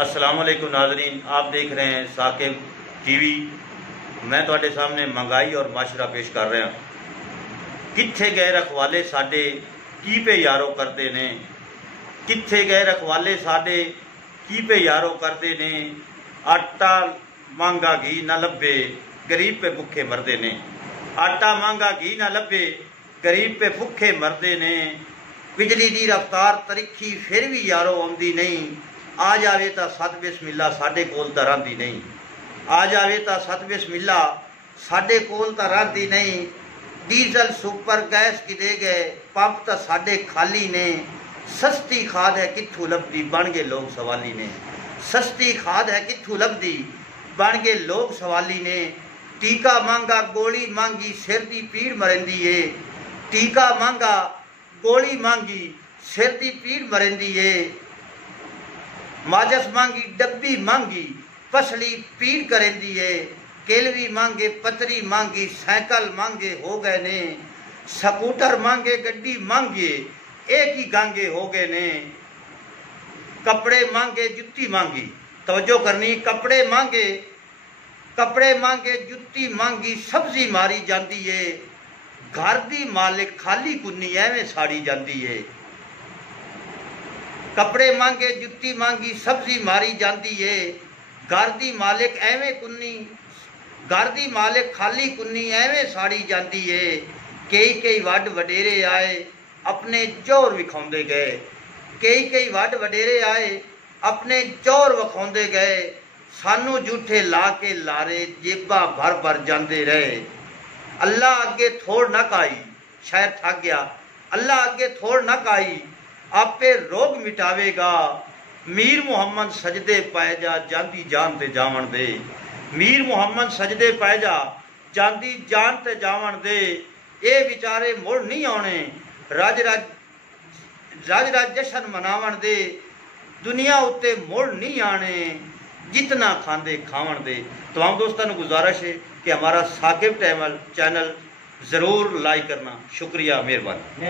अस्सलामुअलैकुम नाज़रीन, आप देख रहे हैं साकिब टीवी। मैं तुहाडे सामने महंगाई और माशरा पेश कर रहा। कित्थे गए रखवाले साडे की पे यारो करते ने, कित्थे गए रखवाले साडे की पे यारो करते ने। आटा महंगा घी ना लभे, गरीब पे भुखे मरदे ने। आटा महंगा घी ना लभे, गरीब पे भुखे मरदे ने। बिजली की रफ्तार तरीखी फिर भी यारो आउंदी नहीं। आ जाए तो सत बिस्मिल्ला साडे कोल तो रहिंदी नहीं। आ जाए तो सत बिस्मिल्ला साडे कोल तो रहिंदी नहीं। डीजल सुपर गैस किदे गए, पंप तो साडे खाली ने। सस्ती खाद है कित्थों लभदी, बन गए लोग सवाली ने। सस्ती खाद है कित्थों लभदी, बन गए लोग सवाली ने। टीका महंगा गोली महंगी, सिर दी पीड़ मरिंदी है। टीका महंगा गोली महंगी, सिर दी पीड़ मरिंदी है। माजस महंगी डब्बी महंगी, पसली पीड़ करेंदी है। केलवी महंगे पतरी महंगी, साइकिल महंगे हो गए ने। स्कूटर महंगे गड्डी महंगे, एक ही गांगे हो गए ने। कपड़े महंगे जुत्ती महंगी, तवज्जो करनी, कपड़े महंगे जुत्ती महंगी। सब्जी मारी जाती है, घर दी मालिक खाली कुन्नी एवें साड़ी जाती है। कपड़े महंगे जुत्ती महंगी, सब्जी मारी जाती है। घर दी मालिक एवें कुन्नी, घर दी मालिक खाली कुन्नी एवें साड़ी जाती है। कई वड वडेरे आए अपने जोर विखाउंदे गए। कई वड वडेरे आए अपने जोर विखाउंदे गए। सानू झूठे ला के लारे जेबा भर भर जाते रहे। अल्लाह अगे थोड़ न काई, शायद थक गया। अल्लाह अगे थोड़ न काई, आपे रोग मिटावेगा। मीर मुहम्मद सजदे पाए जा, जांदी जान ते जावन दे। मीर मुहम्मद सजदे पाए जा, जांदी जान ते जावन दे। ये विचारे मुड़ नहीं आने, रज रज जशन मनावन दे। दुनिया उत्ते मुड़ नहीं आने, जितना खांदे खावन दे। तमाम दोस्तों को गुजारिश है कि हमारा साकिब चैनल ज़रूर लाइक करना। शुक्रिया, मेहरबानी।